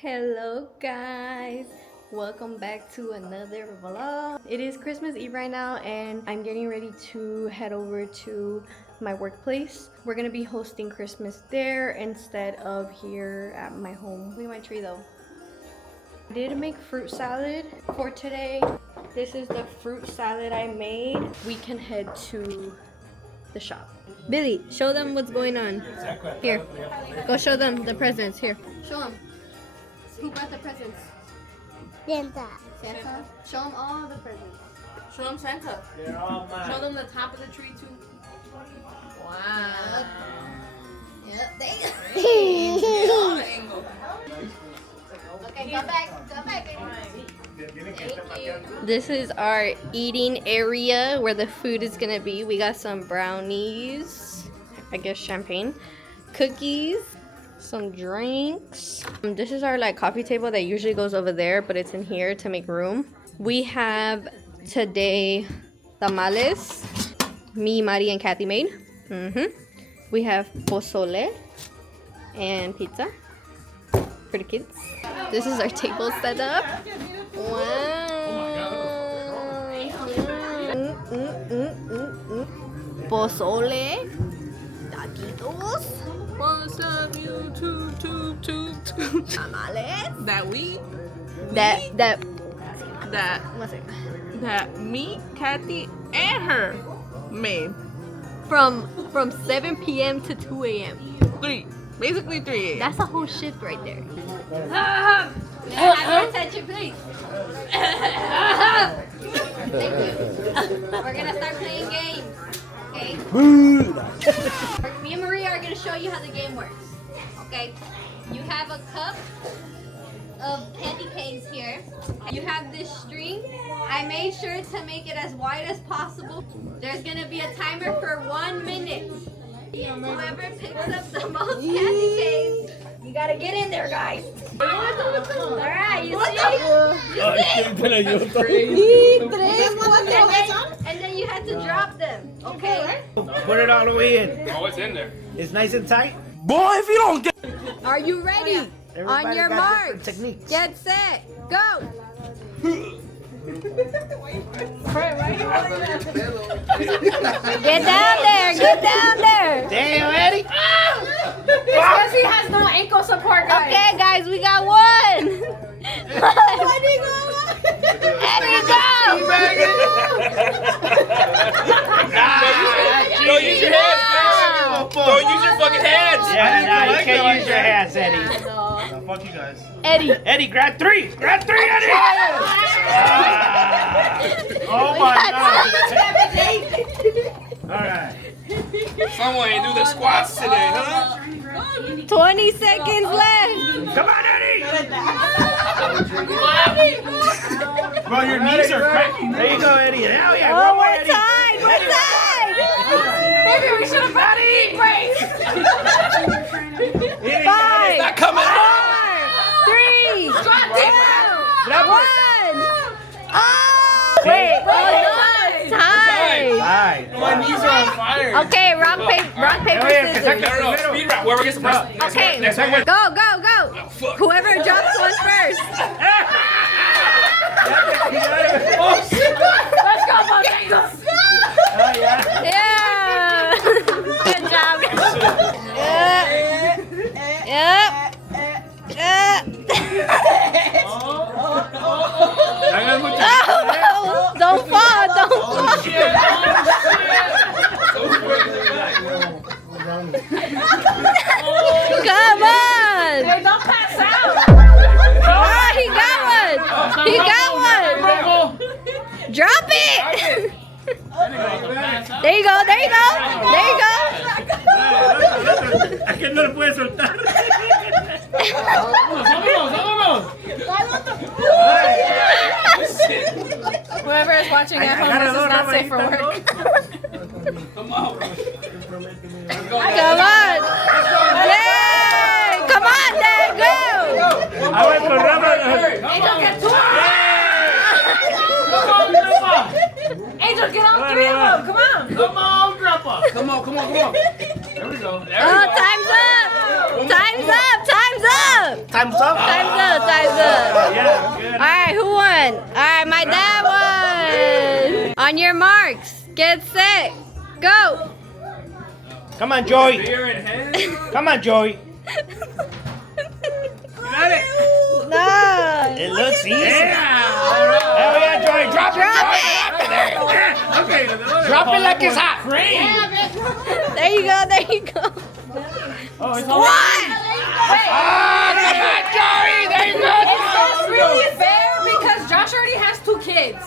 Hello guys, welcome back to another vlog. It is Christmas Eve right now and I'm getting ready to head over to my workplace. We're gonna be hosting Christmas there instead of here at my home. Look at my tree though. I did make fruit salad for today. This is the fruit salad I made. We can head to the shop. Billy, show them what's going on. Here, go show them the presents. Here, show them. Who brought the presents? Santa. Santa? Show them all the presents. Show them Santa. They're all mine. Show them the top of the tree too. Wow. Yep, Angle. Okay, go back. Thank you. This is our eating area where the food is gonna be. We got some brownies, I guess champagne, cookies, some drinks. This is our coffee table that usually goes over there, but it's in here to make room. We have today tamales. Me, Mari, and Kathy made. We have pozole and pizza for the kids. This is our table setup. Wow. Pozole, taquitos. What's up, YouTube? Tamales. That What's it? that me, Kathy, and her made. From 7 p.m. to 2 a.m. Basically 3 a.m. That's a whole shift right there. Have your attention, please. Thank you. We're gonna start playing games. Okay? Me and Maria are gonna show you how the game works. Okay? You have a cup of candy canes here. You have this string. I made sure to make it as wide as possible. There's gonna be a timer for 1 minute. Whoever picks up the most candy canes, you gotta get in there, guys. Alright, you see? And then you have to drop them, okay? Put it all the way in. Oh, it's in there. It's nice and tight. Boy, if you don't get Are you ready? Everybody On your got mark, different techniques. get set, go! Get down there! Damn, Eddie. Because he has no ankle support, guys. Okay, guys, we got one! Eddie, go! Don't use your hands, bitch. Don't use your fucking hands. Yeah, no, you can't use your hands, Eddie. No, fuck you guys. Eddie, grab three. Grab three, Eddie. Oh my God. All right. Someone ain't do the squats today, huh? 20 seconds left! Come on, Eddie. Bro, your knees are cracking. There you go, Eddie. Hell yeah. Oh, One more, we're Eddie. tied! We're tied! Maybe we should have had an eat break. 5, Not coming out. 4, 3, 2, 1. Oh! Wait, oh no, it's tied! Alright. My knees are on fire. Okay, rock, paper, scissors. No, speed round. Whoever gets the first. Okay, Next one. go! Fuck. Whoever drops one first. Oh, shit. Let's go, Bojangles. Oh, yeah. Yeah! Good job. Yep. Don't fall, don't fall. Come on! Hey, don't pass out. Oh, he got one! He got one! Drop it! There you go. ¿A quién no le puede soltar? Whoever is watching at home, this is not safe for work. Come on. Come on! Yay! Come on, there, go! A ver, con Rafa. Angel, get two. Angel, get all three of them. Come on. Come on, Grandpa. Come on. There we go. Oh, time's up! Time's up! Time's up! Time's up. Time's up, time's up. Yeah, good. Alright, who won? Alright, my dad won! On your marks, get set, go! Come on, Joey. Beer in hand. Come on, Joey. Got it. No! It looks easy. Yeah. Oh yeah, Joey. Drop it. Okay. Drop it like it's hot. There you go, there you go. Oh, it's One! Ah, come on, Joey. There you go. It's really fair because Josh already has 2 kids.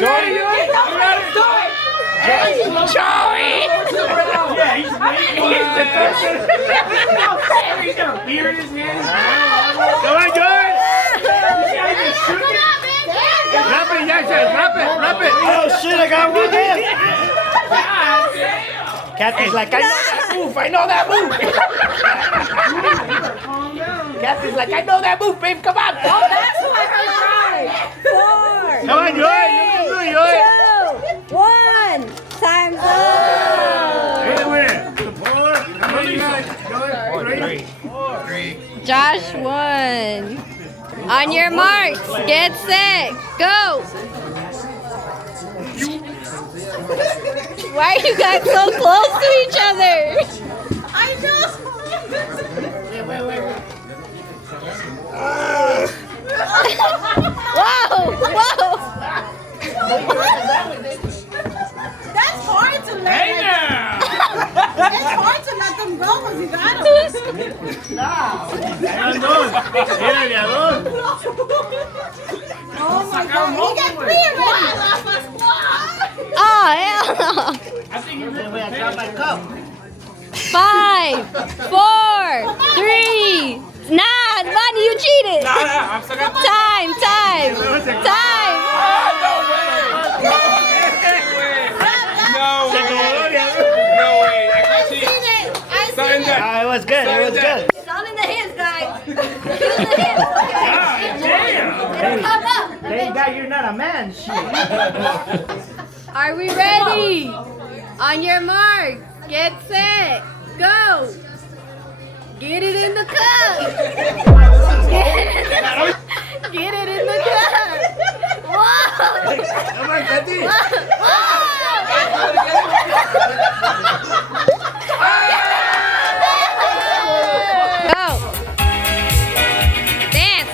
Joey. Joey. Yeah, he's got a beer in his hand. Come on, Joey. Wrap it, wrap it. Oh shit, I got one hand. Kathy's like, I know that move. Kathy's like, I know that move, babe. Come on. Oh, that's who I heard 5, 4, Come on, Joey. You can do it, Joey. 2, 1. Time's up. Josh won. On your marks, get set, go. Why are you guys so close to each other? I know. Whoa, whoa. That's hard to let. Hey now. It's hard to let them go because you got them. Oh my God! He got 3 already. Oh, hell no. I think you're Wait, I dropped my cup. 5, 4, 3. Nah, Bonnie, you cheated. I'm stuck at Time. No way. I can't see. Sign that. It was good. It was good. It's all in the hands, guys. It's in the hands. Damn. Come up. Thank God you're not a man. Shit. Are we ready? On your mark, get set, go. Get it in the cup. Get it in the cup. Whoa. Come on, Kathy. Go. Dance.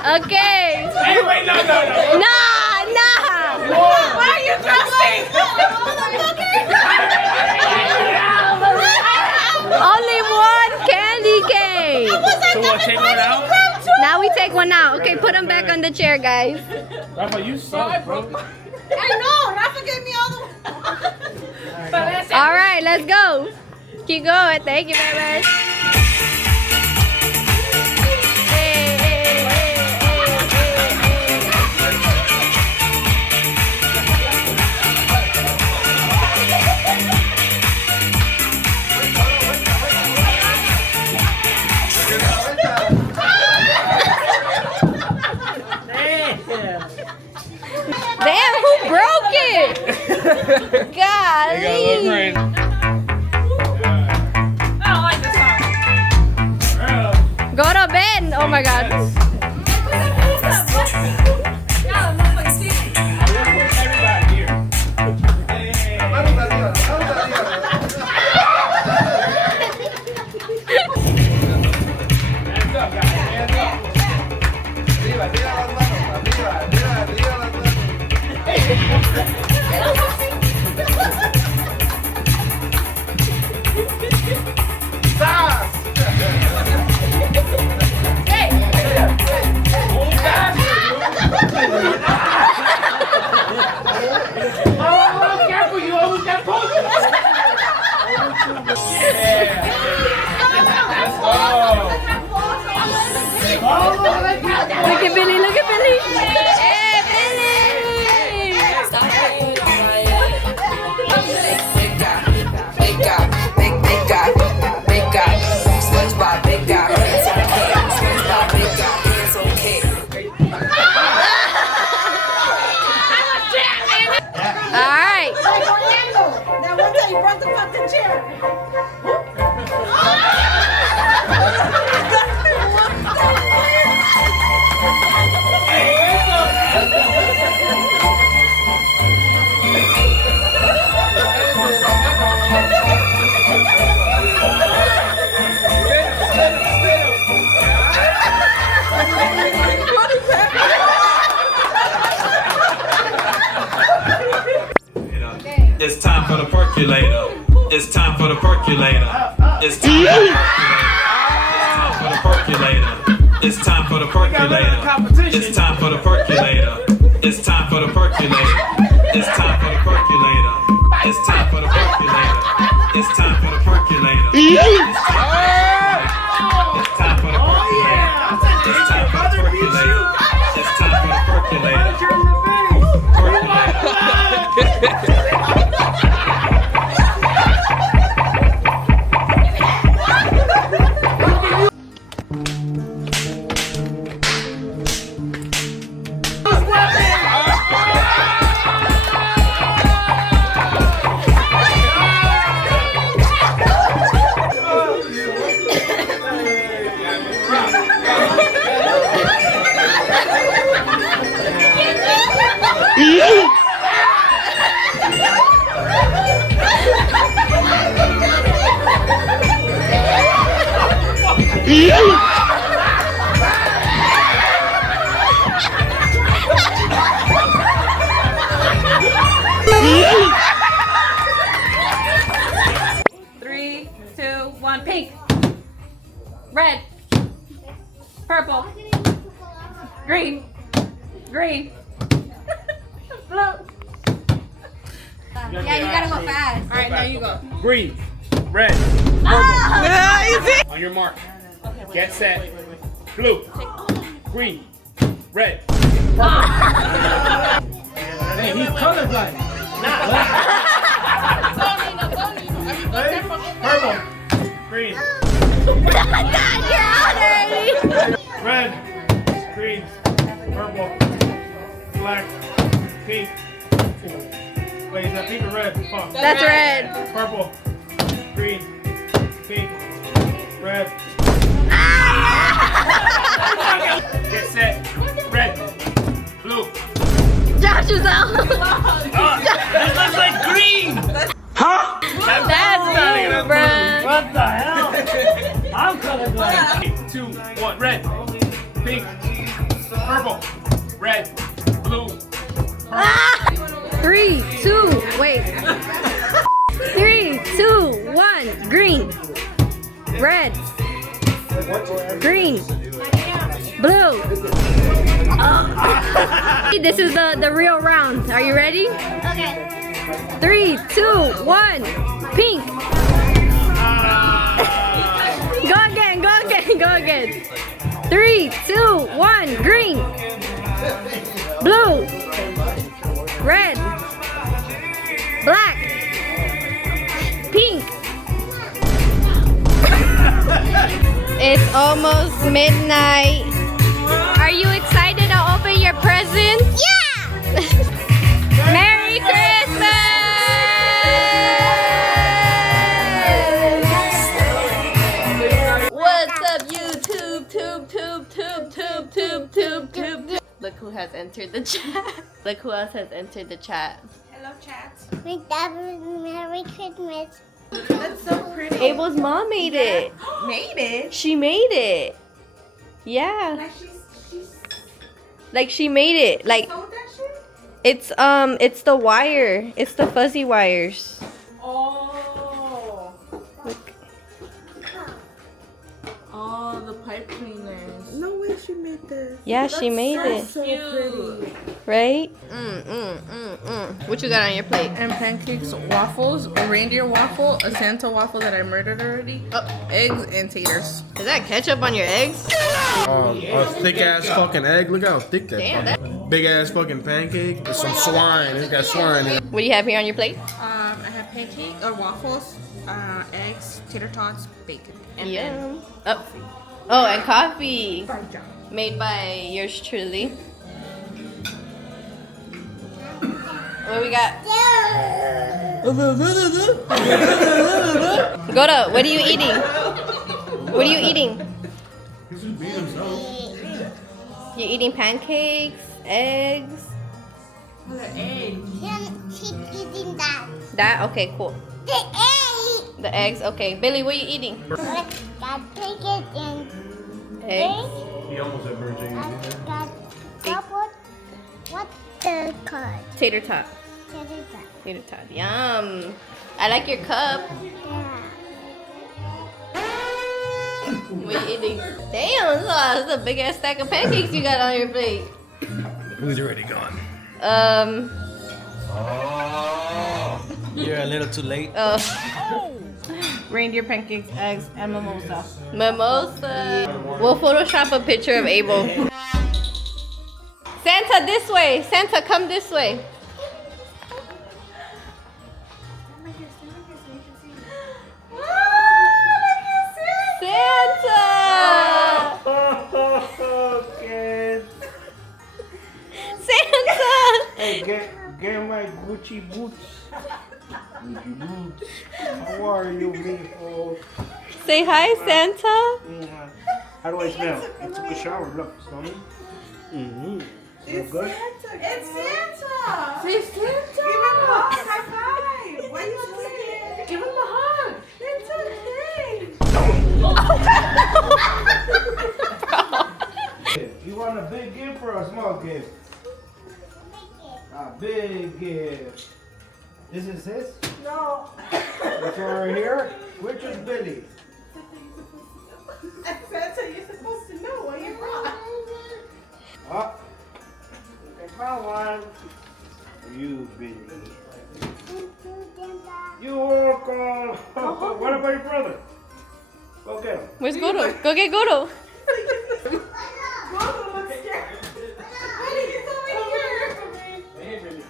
Okay. Hey, wait, no. Nah. Why are you thrusting? Only one candy cane. So what, take one out? Now we take one out. Okay, put them back on the chair, guys. Rafa, you suck, bro. I know. Rafa gave me all the. All right, let's go. Keep going. Thank you very much. Damn, who broke it? Golly. Go to bed. Oh my God. Everybody here. Hands up, guys. Hands up. percolator. It's time for the percolator. It's time for the percolator. It's time for the percolator. It's time for the percolator. It's time for the percolator. It's time for the percolator. It's time for the percolator. It's time for the percolator. It's time for the percolator. It's time for the percolator. It's time for the percolator. Three, two, one. Pink, red, purple, green, green, blue. Yeah, you gotta go fast. All right, now you go. Green, red, purple. On your mark. Get set. Blue, green, red, purple. Hey, he's colorblind. Purple, green, red, green, purple, black, pink. Wait, is that pink or red? Fuck. That's red. Purple, green, pink, red. Get set. Red, blue. Josh is out. This looks like green. That's blue, bruh. What the hell? I'm colorblind. 2, 1, red, pink, purple, red, blue. 3, 2, wait. 3, 2, 1. Green, red, green, blue. This is the real round. Are you ready? Okay. 3, 2, 1. Pink. Go again, go again, go again. 3, 2, 1. Green, blue, red, black, pink. It's almost midnight. Are you excited to open your presents? Yeah! Merry Christmas! What's up, YouTube? Tube. Look who has entered the chat. Look who else has entered the chat. Hello, chat. Merry Christmas. That's so pretty. Abel's mom made it. Made it. She made it. Yeah. Like she's Like she made it. Like sold that shit. it's the wire. It's the fuzzy wires. Oh. Look. Oh, the pipe cleaners. No way she made this. Yeah, she made it. So pretty. Right? What you got on your plate? And pancakes, waffles, a reindeer waffle, a Santa waffle that I murdered already, eggs, and taters. Is that ketchup on your eggs? A thick ass fucking egg. Look how thick that. Damn, fucking- Big ass fucking pancake. There's some swine. It's got swine in it. What do you have here on your plate? I have pancake or waffles, eggs, tater tots, bacon. And then oh, and coffee. Made by yours truly. What do we got? Goda, what are you eating? What are you eating? You eating pancakes, eggs? She's eating that. That? Okay, cool. The egg. The eggs? Okay. Billy, what are you eating? Got pancake and Eggs. He almost had burnt eggs. got what the card? Tater tot. What is that? Tater tot. Yum. I like your cup. What are you eating? Damn, that's a big ass stack of pancakes you got on your plate. Who's already gone? You're a little too late. Reindeer pancakes, eggs, and mimosa. Mimosa. We'll Photoshop a picture of Abel. Santa, this way. Santa, come this way. Santa! Okay. Santa! Hey, get my Gucci boots. Gucci boots. How are you, beautiful? Say hi, Santa. How do I smell? I took a shower. Look, smell me. Smell good? It's Santa! Say Santa. Give him a hug, high five! Why are you scared? Give him a hug! It's okay! You want a big gift or a small gift? A big gift. This is his? No. This one right here? Which is Billy? Santa, you're supposed to know what you brought. Oh. I found one. You, Billy. You're welcome. What about your brother? Go get him. Where's Godo? Go get Godo. Mama looks scared. Honey, he's over here. Hey, Billy.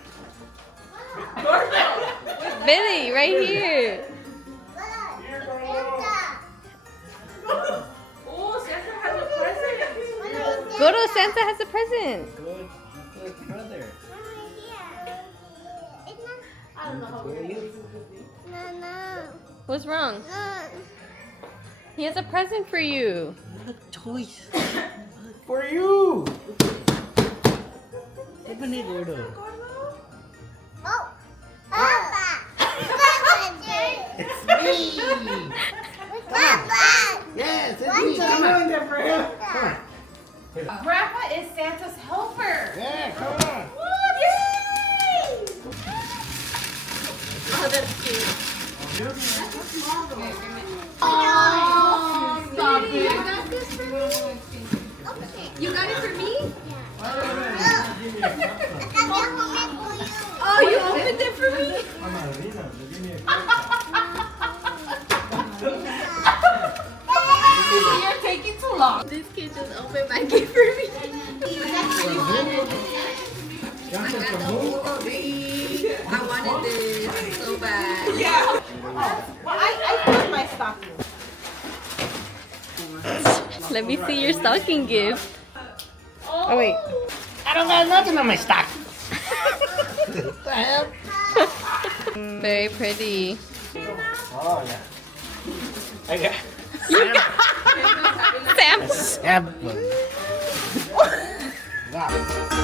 Billy, right here. Here, go. Oh, Santa has a present. Godo, Santa has a present. Good brother. I don't know how we're going No. What's wrong? He has a present for you. For you. Open it, Gordo. Oh, Papa. It's me. Papa. Yes, it's me. Come on. For him. Come on. Grandpa is Santa's helper. Yeah, come on. Oh, that's cute. Oh, stop You it. got this for me? You got it for me? Oh, you opened it for me? You're taking too long. This kid just opened my gift for me. I wanted this so bad. Yeah. Well, I put my stocking. Let me see your stocking gift. Oh, wait. I don't got nothing on my stock. What the hell? Very pretty. Oh, yeah. I got Sam. Sam. Wow.